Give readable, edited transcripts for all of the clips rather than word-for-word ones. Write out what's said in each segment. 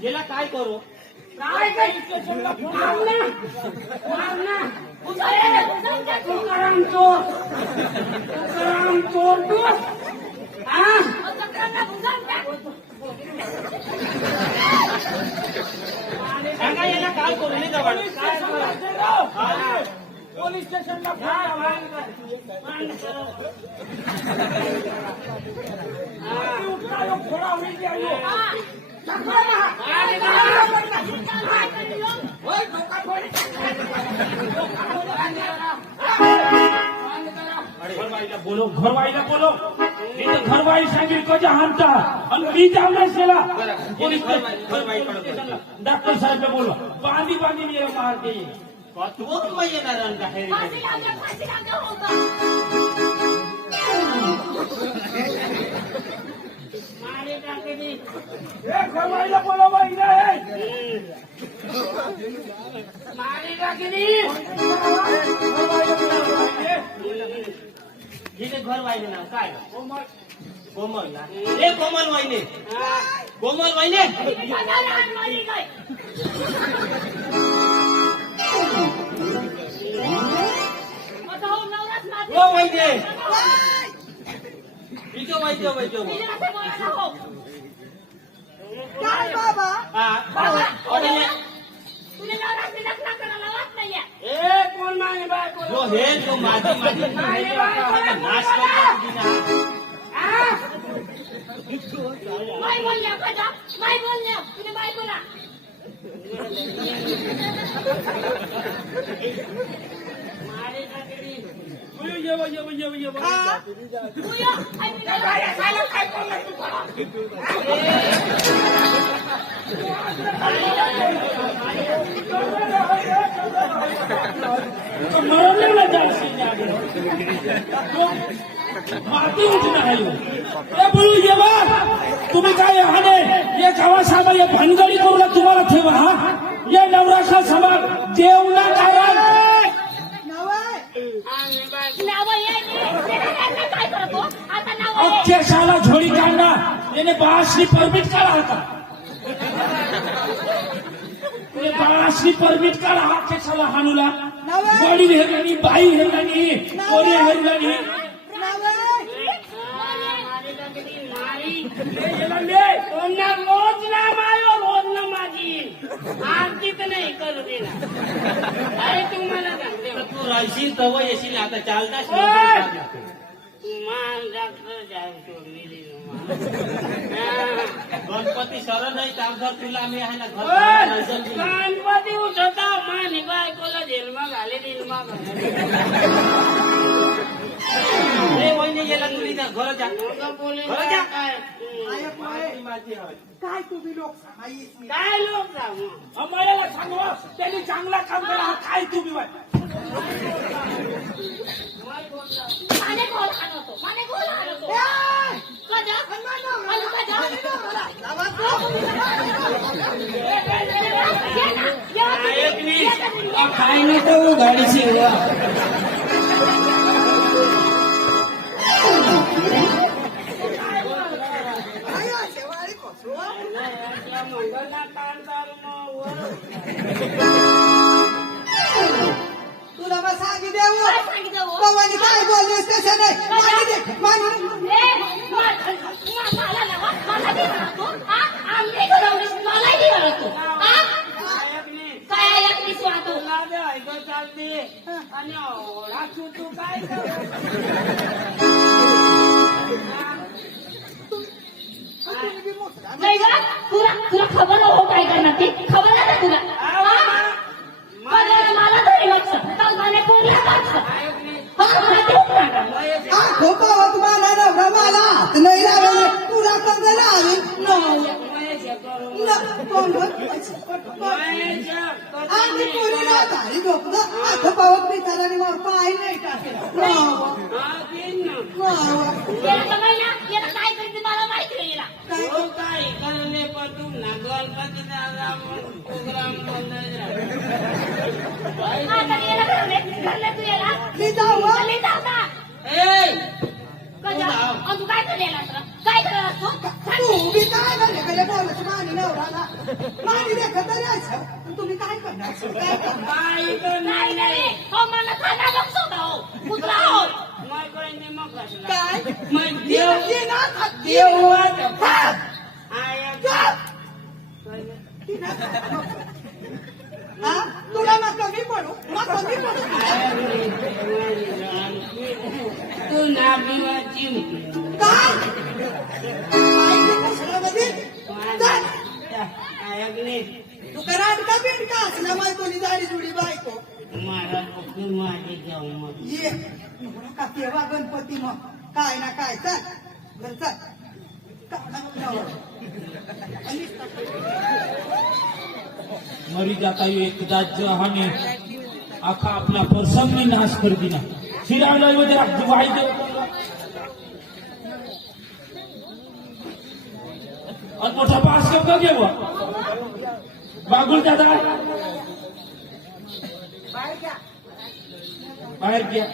गेला काय करू काय स्टेशनला तुकाराम चोर तू याला काय करू नाही जवळ पोलीस स्टेशनला थोडा होईल बोलो घरवाईला बोलो मी तर घरवाई सांगेल कजा हाणता आणि मी जाऊन केला डॉक्टर साहेबला बोलवा बांधी बांधी मारते तूच मग येणार घरवाईला बोलवा हिने घर वाहिले ना काय कोमल ना ए कोमल वाहिने कोमल वाहिने ओ वाहिने इथं वाहिने काय बाबा कोण मागे बायको जो हे जो माझी नाश माय बोलल्या कदा माय बोलल्या तुझे बाय बोला मारे काकडी ये तुया आणि काय साला काय बोलला तू मरवलेला जायची माती उठून आलो बोलू ये बा तुम्ही काय हाने ये गावासाहेब या भानगडी करूला तुम्हाला ठेवा हा ये नवराखा समाज जेवणा कारण अख्ख्या शाला झोळी काढला त्याने बाळाश्री परमिट काढा होता बाळाश्री परमिट काढा अख्ख्या शाला हाणूला वडील हेरगानी बाई हेरगानी कोणी हेरगानी रोज ना मायो रोज ना माझी आरतीच नाही करू देणार अरे तुम्हाला सांगते तू राहशील तव येशील आता चालता मान डॉक्टर जाऊ गणपती शरण नाही तर तुला आम्ही आहे ना घर गणपती उठवता माने बायकोला झेलमा घाले दिलमा घाले वहिनी गेला मुलीचा घर जा घर जा काय काय तुम्ही लोक सांगायचे काय लोक सांगू आम्हाला सांगवा त्यांनी चांगला काम केला हा काय तुम्ही बाय माने गोल आणतो माने गोल आणतो कजा आणू कजा काय नको गाडीची मंगलना ताण चालू तुला मग सांगी देऊ काय सांगितलं हो? पवानी काय बोललीस तसं नाही मागे दे मागे मला दे तू हा आम्ही मला दे तू हा काय ऐकलीस वाटतो चालते आणि राखू तू काय नाही का तुला खबर हो काय करणार ते खबर आहे ना तुला मला तरी लक्ष मला कोणला हा खोपा तुम्हाला नवरा मला हात नाही लागले तुला कर्ज लावी आणि पुरीला धारी झोपलं आखो पावत बिचाराने वर पाय नाही टाकेल काय करते मला माहिती आहे काय करले पण तू ना गणपतीचा प्रोग्राम मी जाऊ तू काय केलेला काय करणार तू मी काय झाले पहिले बोलत मानी नवराला मानी देखत राहायचं तुम्ही काय करणार काय करणार नाही नाही हो मला खाना बघतो हो कुत्रा हो काय मग देव हा तुला मग कमी पडू मग कमी पडू तू नाभिवाची काय कसल्यामध्ये तू करा का बिंडका असला मग कोणी जाडी जुडी बायको मला माझे जाऊ मग ये का तेव्हा गणपती मग काय ना काय चल घर चल मरी जाता एकदा जहाने आखा आपला प्रसंग नाश कर दिला शिरावला वाई दे आणि मोठा पास का घेऊ बागुल दादा बाहेर घ्या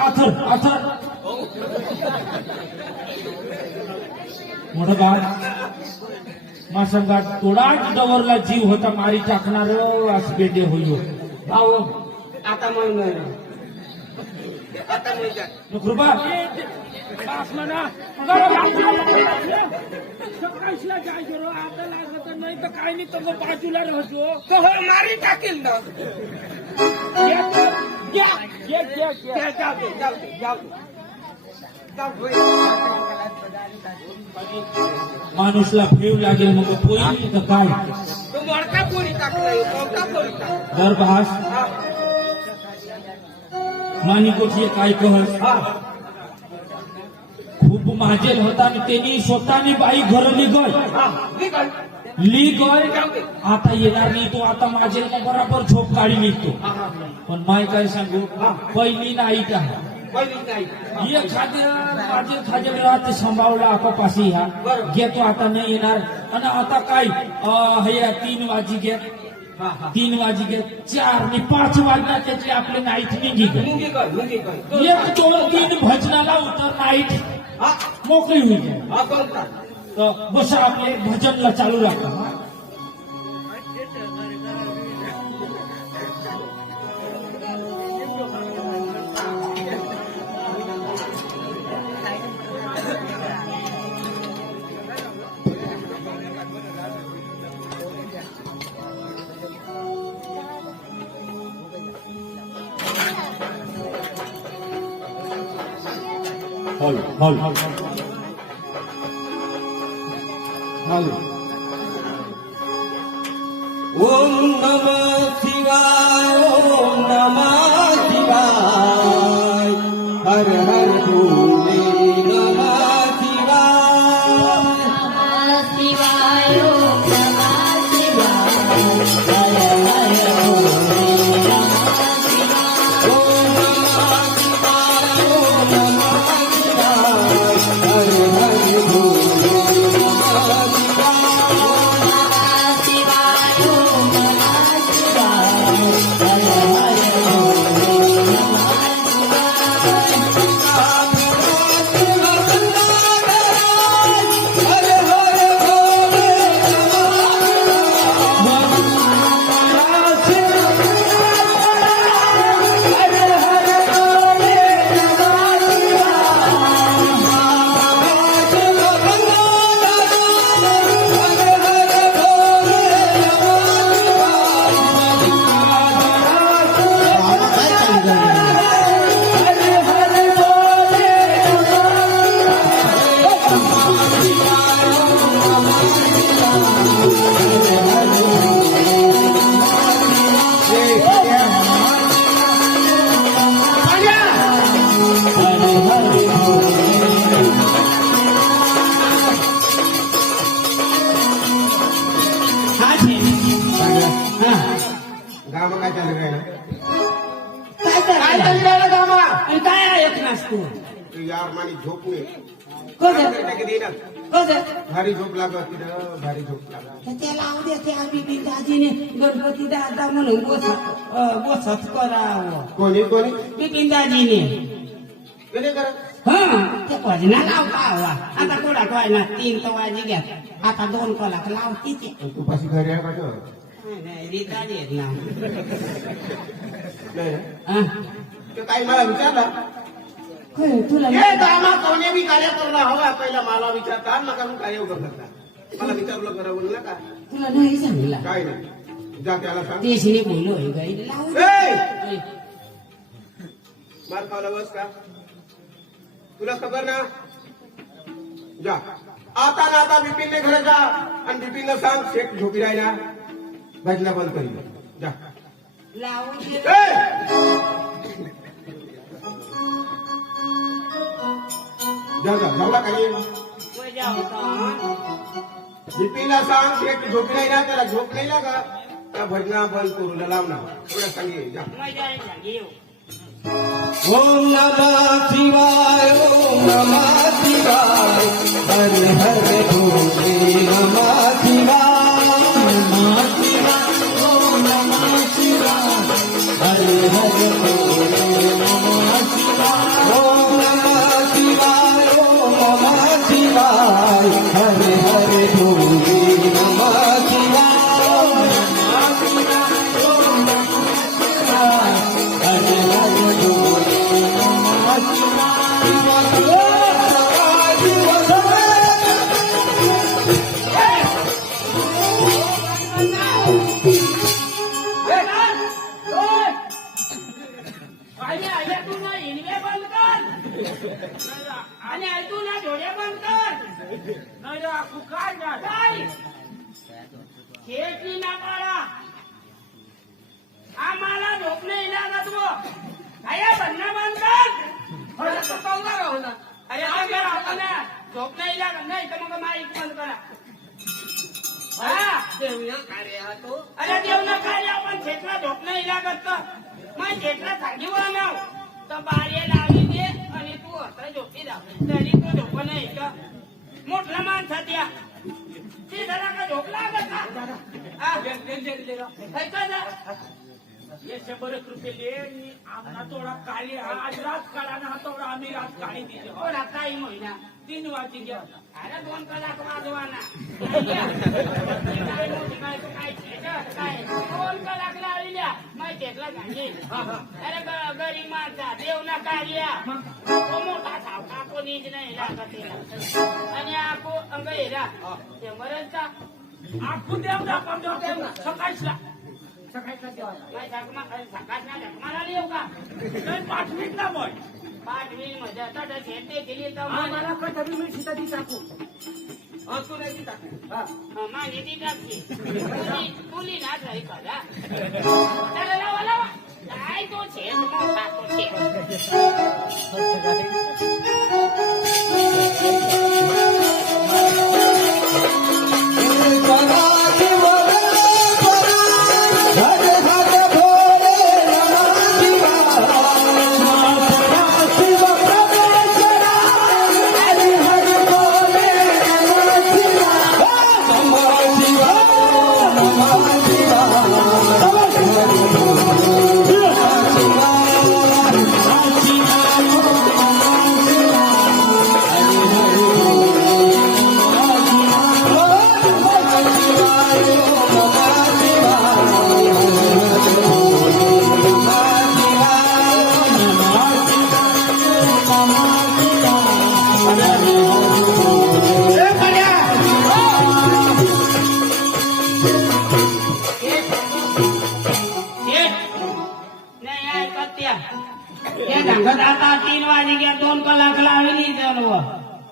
आथर मोठं गाड मासंगात थोडाच डवरला जीव होता मारी टाकणार असं बेटे होईल भाऊ आता मग आता मग कृपा आता लागत नाही तर काय नाही तर बाजूला राहतो मारी टाकेल ना माणूसला फेव लागेल मग पोई तर काय तो मडका कोणी टाकला दरभास मानिकोची काय कहस खूप माझेल होता आणि त्यांनी स्वतःनी बाई घरली गय गय आता येणार नाही तो आता माझे बरोबर झोप काढी निघतो पण माय काय सांगू पहिली नाही का एखाद्या माझे खाजे राहते सांभाळला आपापाशी ह्या घेतो आता नाही येणार आणि आता काय हे 3 वाजी घ्या 3 वाजी घ्या 4 आणि 5 वाजता त्याची आपली नाईट निघी गई 1 2 3 भजनाला उतर नाईट मोकळी होईल तर बस आपले भजनला चालू राहतो हॉल ओम नमः शिवाय ओम नमः शिवाय हर हर भोले नमः शिवाय नमः शिवाय ओम नमः शिवाय हर हर भोले नमः शिवाय ओम नमः शिवाय ओम नमः शिवाय हर हर भोले नमः शिवाय शिवाय ओम नमः शिवाय हर हर भोले नमः गामा काय चालू आहे ना काय काय करणार? चालू आहे गामा आणि काय ऐकणार तू तू यार मानी झोप नये कसं? कधी ना कसं? भारी झोप लागत तिथं भारी झोप लागत तर त्याला उद्या त्या बिबी दाजीने गणपती दादा म्हणून बोसत करावं कोणी कोणी बिपिन दाजीने कधी कर ते भजना लावता हवा आता थोडा ना 3 तो वाजी घ्या आता 2 कलाक लावती ते तू पाशी घरी आहे का तो? नाही रीता येत ना नाही ना? हा? ते काही मला विचारला होय, तुला हे गामा कोणी बी कार्य करणं हवा पहिला मला विचारता नका मग कार्य करता मला विचारलं करा बोलू नका तुला नाही सांगितलं काय नाही जा त्याला सांग देशीने बोललो होय गाई लावून ए! मार खावला बस का तुला खबर ना जा आता ना आता बिपिनने घरी जा आणि बिपिनला सांग शेठ झोपी राहिला भजना बंद करी जा लावून दे. ए! जा जा लावला काही मजा होता बिपिनला सांग शेठ झोपी राहिला त्याला झोप नाही लागा त्या भजना बंद करू लाव ना एवढं सांगे जा मजा आहे सांगी येऊ ओम नमः शिवाय ओम नमः शिवाय हर हर भोले नमः शिवाय नमः शिवाय ओम नमः शिवाय हर हर भोले नमः शिवाय ओम नमः शिवाय ओम नमः शिवाय हर हर भोले नमः शिवाय ओम नमः शिवाय ओम नमः शिवाय हर हर भोले आणि ऐकून ना हिरवे बंद कर आणि ऐकून ना डोळे बंद कर नाही काय काय शेती ना पाळा आम्हाला झोप नाही लागत वो काय बनणं बंद कर अरे अगर आपल्याला झोप नाही लागत नाही तर मग माईक बंद करा हा अरे देव ना काय आपण क्षेत्र झोप नाही लागत तर मग क्षेत्र सांगितलं नाव तर बारी लावली दे आणि तू आता झोपी जा तरी तू झोप नाही का मोठला माणसात या ती जरा का झोप लागत का ऐका ना ये 100 रुपये ले आणि आमना थोडा काळी आज रात काढा ना थोडा आम्ही रात काळी दिली थोडा काही महिना 3 वाजी घ्या अरे 2 कलाक वाजवाना काय 2 कलाक लावल्या माहिती घेतला गांधी अरे गरीब माणसा देव ना कार्य तो मोठा सावका कोणीच नाही लागत आणि आपो अंग येरा ते मरचा आपू देव ना पण देव सकाळीला मला येऊ का पाठवीत ना बोल पाठवी म्हणजे आता शेती केली तर मला कधी मी शेती टाकू तू नाही ती टाकली. हा. माझी ती टाकली तुली ना जाई का चला लावा लावा काय तो छेद मोठा तो छेद सांगत आता 3 वाजे घ्या 2 कलाक लावली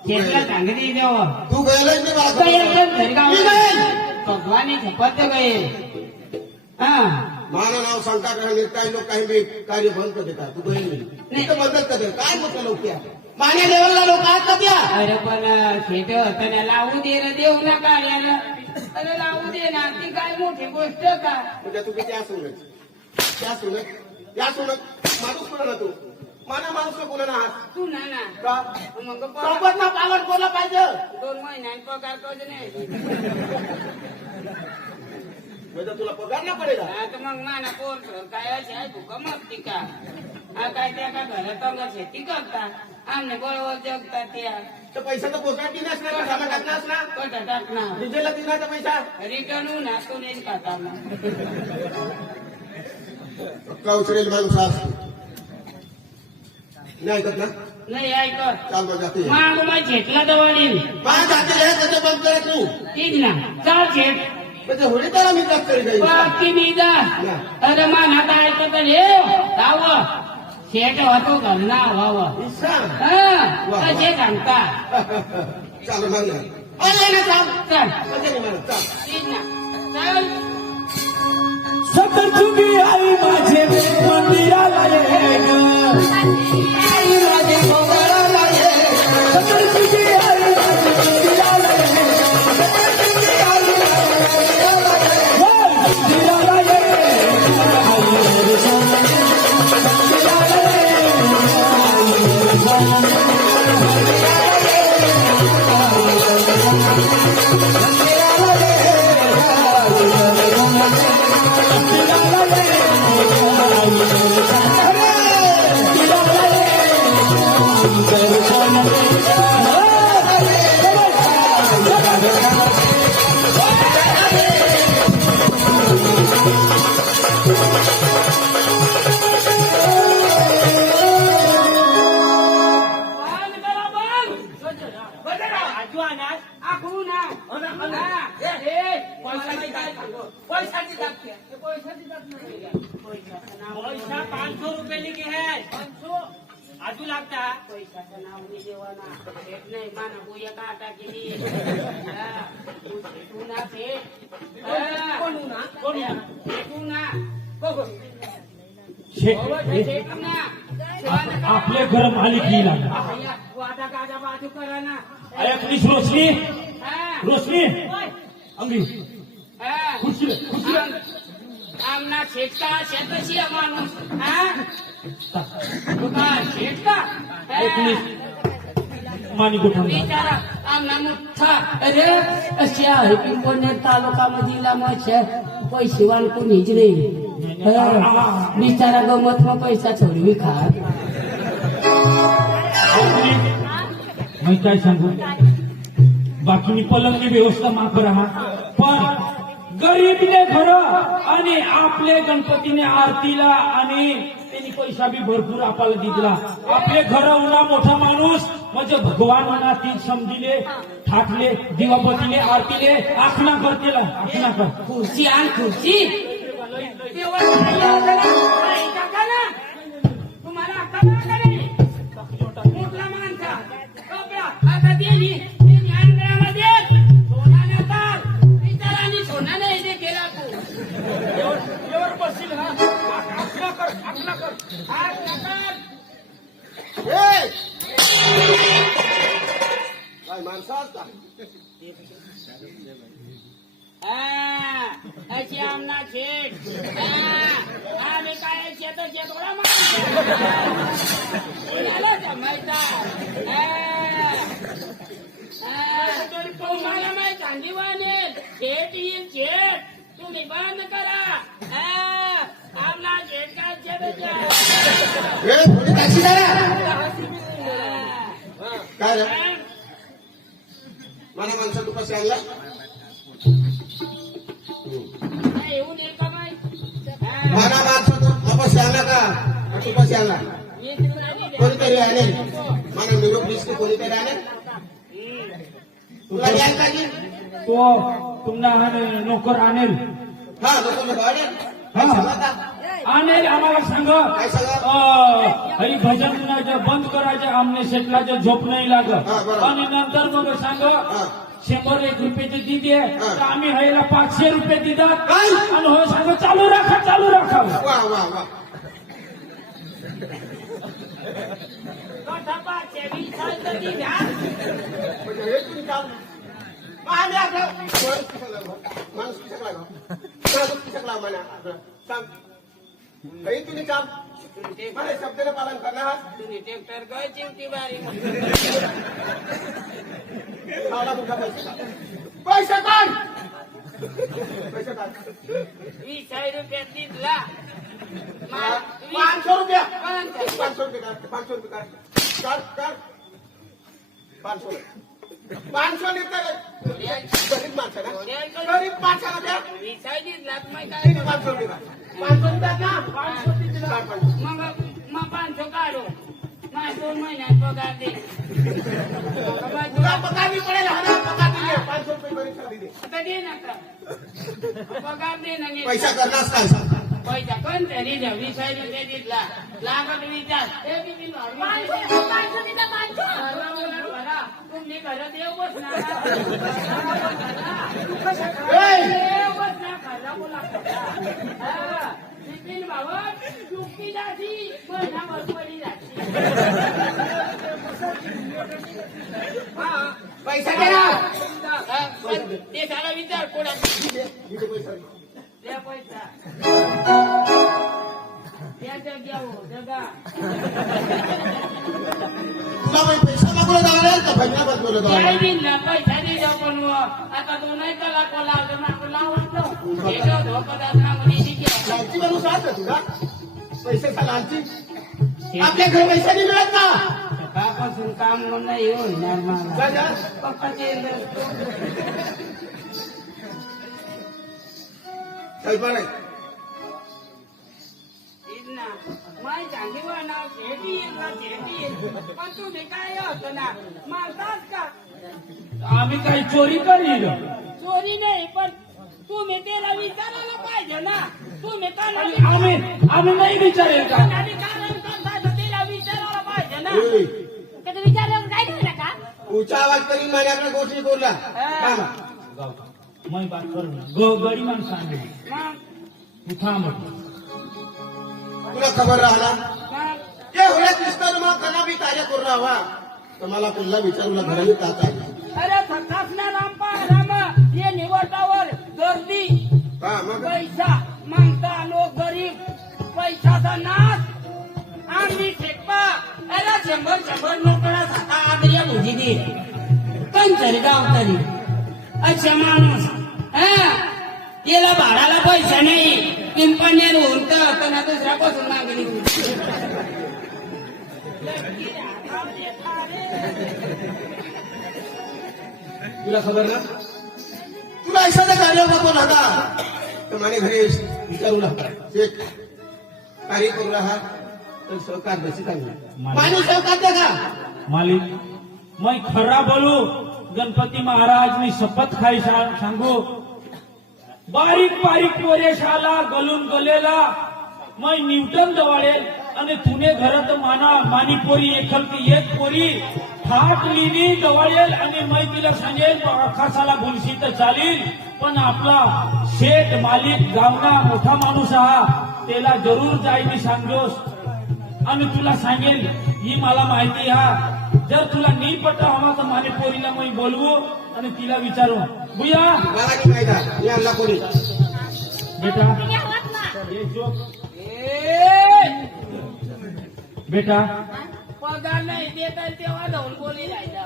शेतला सांगली देव तू गेलाय मी मला काही खबर एकदम घरी मी गाव नाही. भगवानी शपथ गए हा मला नाव सांगता का काही लोक काही बी कार्य बंद कर देतात तू गई नाही इथं बंदच कर दे काय म्हटलं लोक त्या मान्य लेवलला लोक आहेत का त्या अरे पण शेत होताना लावू दे रे देऊ ना कार्याला अरे लावू दे ना ती काय मोठी गोष्ट का म्हणजे तू किती असून त्या सुनत त्या सुनत माणूस कोणा ना तू माना माणूस का कोणा ना आहात तू ना ना का मग सोबत ना पावन बोला पाहिजे 2 महिन्यात पगार कधी नाही म्हणजे तुला पगार ना पडेल आता मग माना कोण काय असे आहे तू कमत ती का हा काय त्या का घरात अंग शेती करता आमने बरोबर जगतात त्या तर पैसा तर पोचणार की नसणार का सामान टाकणार ना कटा टाकणार डिझेलला दिला तर पैसा रिटर्न होऊन तो नाही खाता का उचलेल माणूस असतो नाही ऐकत ना नाही ऐकत चाल मग जाते माग मग घेतला तर वडील काय जाते रे त्याचं बंद करत तू तीच ना चाल शेट म्हणजे होळी त्याला मी जात तरी काही बाकी मी जा अरे मानात ऐकत रे जाव शेट होतो घालना व्हावं कसे सांगता चाल मग चल चाल तीच ना चल सतर तुम्ही आई माझे मंदिराला ये आई माझे मंदिराला ये सतर तुझी आई माझे मंदिराला ये मंदिराला ये आई मंदिराला बंद करा बंद आजू आणा आखू ना पैसा काय सांगतो पैशाची दाखते पैशाची पैसा 500 रुपये लिखे है 500 आजू लागता पैशाचं नाव मी देवाना भेट नाही माना बुया काटा केली तू ना कोण ना कोण तू ना आपले घर मालिक येईल वाटा गाजा बाजू करा ना ऐकलीस रोशनी रोशनी अंगी खुशी खुशी आमना शेतका शेतशी माणूस शेतका ऐकलीस मानी कुठं बिचारा आमना मोठा अरे अशी आहे पिंपळनेर तालुकामधील पैसेवान कोणीच नाही बिचारा गमत मग पैसा थोडी खात मी काय सांगू बाकीनी पलंगनी व्यवस्था माफ राहा पण गरीबने घर आणि आपले गणपतीने आरतीला आणि त्यांनी पैसा बी भरपूर आपल्याला दिला आपले घर उन्हा मोठा माणूस म्हणजे भगवान म्हणा ती समजिले ठाकले दिवाबतीले आरतीले आखना करतेला आखना कर खुर्ची आण खुर्ची तुम्हाला आता माणसा आता दिली अंगणामध्ये अशी आमना शेठ आम्ही काय शेतोडा जमायचा तुम्हाला माहिती चांदी वानेल शेठ येईल शेठ तुम्ही बंद करा आमना शेठ काय ए, थोडी taxi द्या ना. काय रे मला माणसं तू कसे आणला येऊन येईल का बाई मला माणसं तू कसे आणला का तू कसे आणला कोणीतरी आणेल मला निरोप दिसते कोणीतरी आणेल तुला द्याल पाहिजे तो तुम्हाला नोकर आणेल हा नको आणेल काय सांगा आता? आणेल आम्हाला सांग काय सांगा हरी भजन जे बंद करायचे आमने शेटला जे झोप नाही लागत हा, बरोबर. आणि नंतर मग सांग हा. 100-1 रुपयाची दिली तर आम्ही ह्याला 500 रुपये दितात काय? आणि हो सांग चालू राखा वा वा वा म्हणजे हे तुम्ही काम आम्ही आपलं माणूस किसक लागला माणूस किसक लाव मला आपलं सांग काही तुम्ही काम मला शब्दाला पालन करणार ट्रॅक्टर गय चिवती बारी आला तुमचा पैसे काढ पैसे काढ 20 रुपयात दिला 500 रुपया 500 रुपये काढ 500 रुपये काढ काढ 500 500 लिटर गरीब माणसं ना गरीब माणसाला द्या 20 दिला मग काय किती 500 रुपये काढ 500 रुपयात ना 500 रुपये काढ 500 मग 500 काढू मग 2 महिन्यात पगार दे तुला पगार बी पडेल हा ना पगार बी दे 500 रुपये गरीब साथी दे आता दे ना का पगार दे ना पैसा करणारच काय सांग पैसा कोण तरी द्या 20 रुपये दिला लागत विचार तुम्ही घरात येऊ बसणार नितीन बाबा चुकी जाती महिनाभर पडी जाती पैसा दे ना ते सारा विचार कोणा इथे पैसा दे. द्या पैसा त्या जग्या हो जगा तुला बाई पैसा मागवला जाणार का भैया बदलवलं काय जाणार दिन ना पैसा दे जाऊ पण आता तो नाही कला कोला लावतो लालची माणूस आहे तुला पैसे का लालची आपल्या घरी पैसा नाही मिळत का सकाळपासून काम नाही होणार मला जा, जा. पप्पाचे चल बरं माय चांदी नाव शेती पण तुम्ही काय होतं ना मारताच का आम्ही काही चोरी करील चोरी नाही पण तुम्ही त्याला विचारायला पाहिजे ना तुम्ही का आम्ही नाही विचारेल का कारण करता त्याला विचारायला पाहिजे ना ए, त्याचं विचारायला काय झालं का ऊंचा आवाज करीन माझ्याकडे गोष्टी बोलला थांब. मैं बात करू गडी माणसं आणली मग तू थांब तुला खबर राहणार मग ते होण्यात दिसतं मग कला बी कार्य करू हवा तर मला पुन्हा विचारूला घराली जात आहे अरे थकासना राम हे निवडतावर गर्दी हा मग पैसा मागता लोक गरीब पैशाचा नाश आम्ही फेकपा अरे 100 नोकरा खाता आदर्या भुजीदी कंचरी गावतरी अच्छा माणूस त्याला भाडाला पैसा नाही कंपनीवर होतं तर दुसऱ्या पासून मागणी तुला खबर ना तुला एखादा कार्य बघून होता तर माझ्या घरी विचारू लागला शेख कार्य करू राहा तर सहकार बसी चांगली माणूस सहकार दे का मालिक मैं खरा बोलू गणपती महाराज मी शपथ खाई सांगू बारीक बारीक पोरेशाला गलून गलेला मैं न्यूटन जवळेल आणि तुने घरात मानी पोरी एखलकी एक पोरी थाट लिनी जवळेल आणि मैं तिला सांगेल आकाशाला भुलशी तर चालील पण आपला शेठ मालिक गावना मोठा माणूस हा त्याला जरूर जाई मी सांगतोस आणि तुला सांगेल ही मला माहिती हा जर तुला नी पट हवा तर माझ्या पोरीला मी बोलवू आणि तिला विचारू बुया मला नाही माहिती आहे. मी आणला कोणी बेटा तुम्ही आहात ना ये जो ए बेटा पगार नाही देत आहे तेव्हा जाऊन बोली राहिला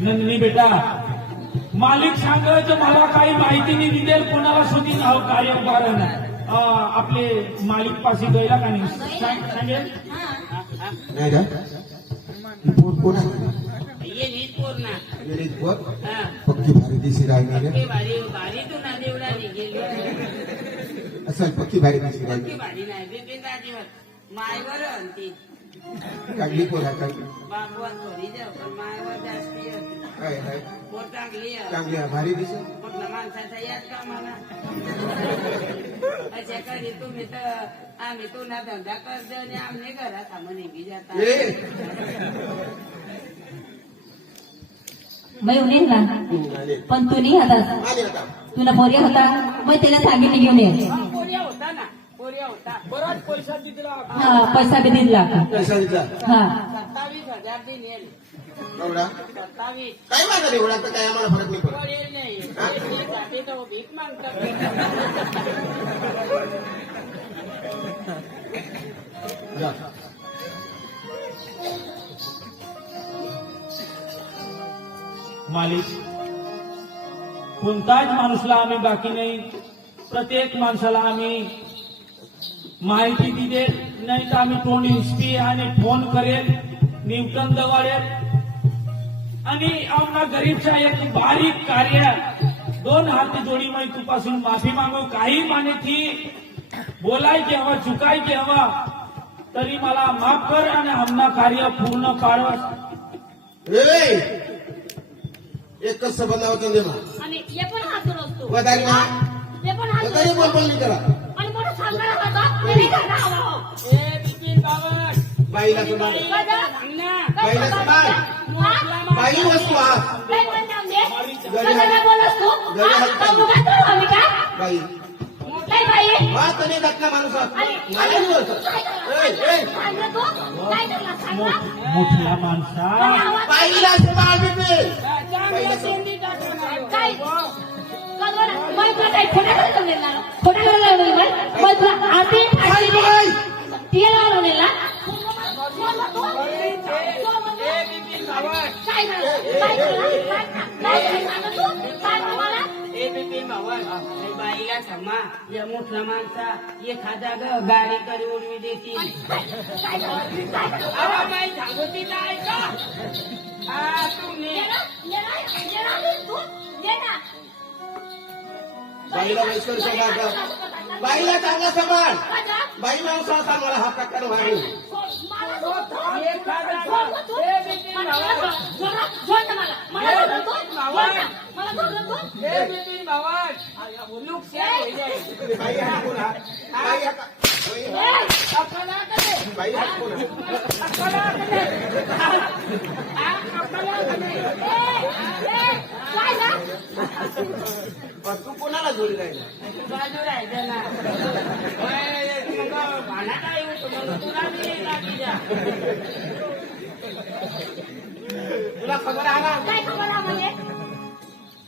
नंदिनी बेटा मालिक सांगायचं मला काही माहिती नाही दिलेल कोणाला सुधी कार्य कारण आपले मालिक पाशी गयला का नाही सांगेल नाही का ही पोर कोण आहे ये नीट पूर्ण गेली पोर हा पक्की भारी दिसी राहिली रे ते भारी भारी तू ना देवडा निघेल असल पक्की भारी दिसी ती राहिली भारी नाही बिपिन दाजीवर मायवर ती चांगली पोर आहे चांगली बागवान थोडी जाऊ पण मायवर जास्ती आहे. काय आहे पोर चांगली आहे चांगली आहे भारी दिसत कुठला माणसाचा याच कामाला अशा कधी तुम्ही तर आम्ही तुला धंदा करतो आणि आमने घरात थांबून निघी जाता ए बाई उनील ना आले पण तू नाही आता आले आता तुला पोरी होता मग त्याला सांगितलं घेऊन ये पोरिया होता ना पोरिया होता बराच पैसा दिला हा पैसा बी दिला पैसा दिला हा 27,000 बी नेल एवढा 27 काय मागा एवढा तर काय आम्हाला फरक नाही पडत पोरेल नाही जाते तर भीक मागतात जा. मालिक कोणताच माणूसला आम्ही बाकी नाही प्रत्येक माणसाला आम्ही माहिती दिले नाही तर आम्ही तोंड हिसपी आणि फोन करेल न्यूटन दवाडेल आणि आमना गरीबचा एक बारीक कार्य 2 हात जोडी मी तुपासून माफी मागू काही माने थी बोलायची हवा चुकायची हवा तरी मला माफ कर आणि आमना कार्य पूर्ण पाडवस रे एकच संबंध होता दे ना आणि हे पण हातून असतो वदारी ना ते पण हातून वदारी बोल नाही करा आणि मोठं सांगायला होता ते नाही करणार हवा हो. ए बिपिन बाबा बाईला तुम्हाला सांग ना बाईला सांभाळ बाई वस्तू हा काय म्हणता म्हणजे सगळ्यांना बोलस तू घरी हात हा? मग काय करू आम्ही का बाई काय बाई वा तने घातला माणूस हा. आणि मला नाही बोलतो सांगितलं तू काय करणार सांग ना मोठ्या माणसा आणि आवाज बाईला सांभाळ बिपिन चांगला सेंडी टाकून काय मला तुला काही खोटा करायला मिळणार खोटा करायला मिळणार मला तुला आधी बाई बाई तिला लावलेल ना ए बिपिन बाबा काय सांगत तू काय मला ए बिपिन बाबा ए बाईला क्षमा या मोठला माणसा एखादा गाडी करी उडवी देतील अरे बाई सांगती नाही का हा तुम्ही बाईला वैश्वर सांभाळ का बाईला चांगला सांभाळ बाई माणसा सांग मला हा प्रकार व्हायला ए बिपिन बाबा नुकसान होईल बाई हा कोण हा बाई हा बाई हा कोण हा पण तू कोणाला जोडी राहिला बाजू राहायचं ना मग भांडा येऊ मग तुला मी लागली द्या तुला खबर आहे ना काय खबर म्हणजे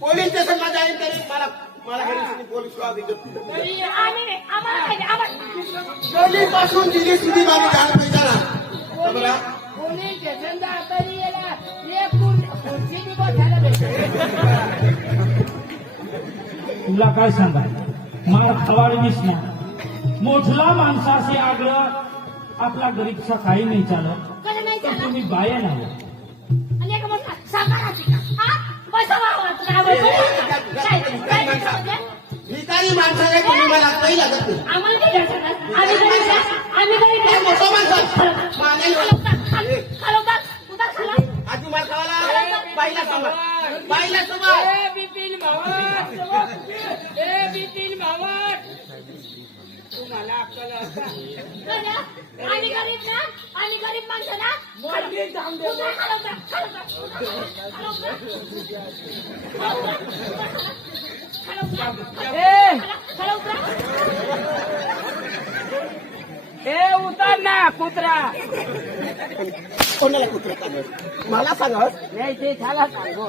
पोलीस स्टेशनला जाईन तरी मला मला घरी पोलीस स्वागत तरी आम्ही नाही आम्हाला पाहिजे आम्हाला पोलीस पासून दिली सुधी माझी जाण पाहिजे ना बघा पोलीस स्टेशनचा तरी याला एक खुर्ची बी बसायला भेटेल तुला काय सांगा मला खवाडणीच ना मोठला माणसाचे आग्रह आपला गरीबचा काही नाही चालत कसं नाही पण चालत तुम्ही बाया नाही आणि एक मोठा सांगायची हा पैसा वाढवा भिकारी माणसाला तुम्ही मला काही लागत नाही आम्हाला काय द्यायचं आम्ही गरीब आहे. आम्ही गरीब आहे. मोठा माणसा मागायला आधी मला खावाला बाईला सांभाळ बाईला सांभाळ ए बिपिन भावा ए बिपिन भावा तुम्हाला अक्कल असता आम्ही गरीब ना आम्ही गरीब माणसं ना मोठी जाऊन दे ए उतर ना कुत्रा कोणाला कुत्र चालत मला सांगत नाही ते झाला सांगो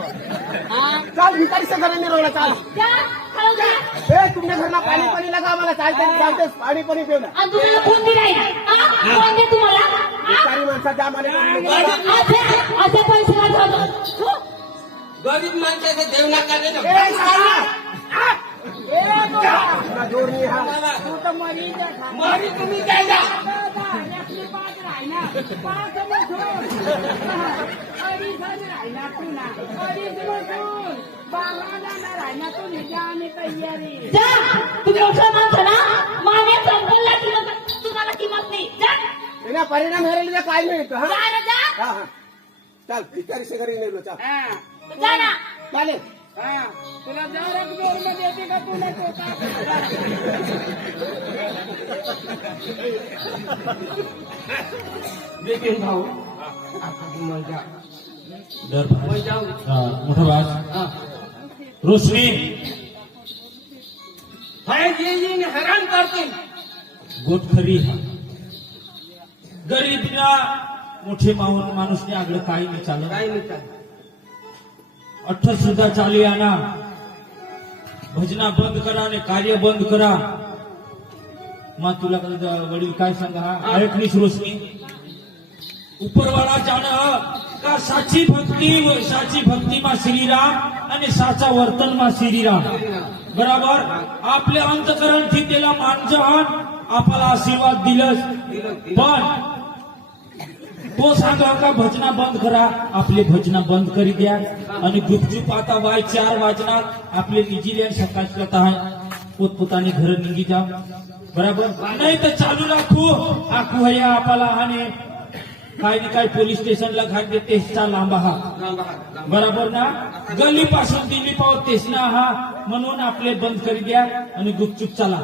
हा चाल भिकारी सगळ्यांनी रोवला चाल जा, खाऊ जा. ए तुमच्या घरला पाणी पाणी लगा मला चालते चालतेस पाणी पाणी पिऊ ना आणि तुम्हाला कोण दिलाय ना कोण दे तुम्हाला हा? भिकारी माणसाच्या आम्हाला असे पैसे वाटवतो गरीब माणसाचं देव नका रे जोर नाही हा तू तर मरी तुम्ही काय जा पाच राहिना पाच राहिना तू ना अडीच बसून बाबा जाणार राहिना तू निघा आणि तयारी जा तुम्ही मोठा माणसं ना माने संपला तुम्हाला किंमत नाही जा त्याला परिणाम हेरेल काय मिळतो हा जा रे जा हा हा चाल भिकारी सगळी नेलो चाल हा जा ना चालेल हा तुला जरा जोर मध्ये येते का तुला देखील भाऊ दर मोठा बाज रोशनी हैराण करतील गोटखरी हा गरीबना मोठे माणूसने आगलं काही नाही चालत काय म्हणतात अठ्ठ सुद्धा चालू या ना भजना बंद करा आणि कार्य बंद करा मग तुला वडील काय सांगा हा ऐकलीस रोशनी उपरवाला जाणं का साची भक्ती मा श्रीराम आणि साचा वर्तन मा श्रीराम बराबर आपले अंतकरण थी त्याला मानजहान आपला आशीर्वाद दिलंच पण तो सांगा का भजना बंद करा आपले भजना बंद करी द्या आणि गुपचूप आता 4 वाजणार आपले न्यूझीलँड सकाळ पोतपोताने घर निघी जा बराबर नाही तर चालू राखू आखू हया आपला आणि काय ना काय पोलीस स्टेशनला घाट देतेसचा लांबा हा बराबर ना गल्ली पासून दिल्ली पाव तेसना हा म्हणून आपले बंद करी द्या आणि गुपचूप चला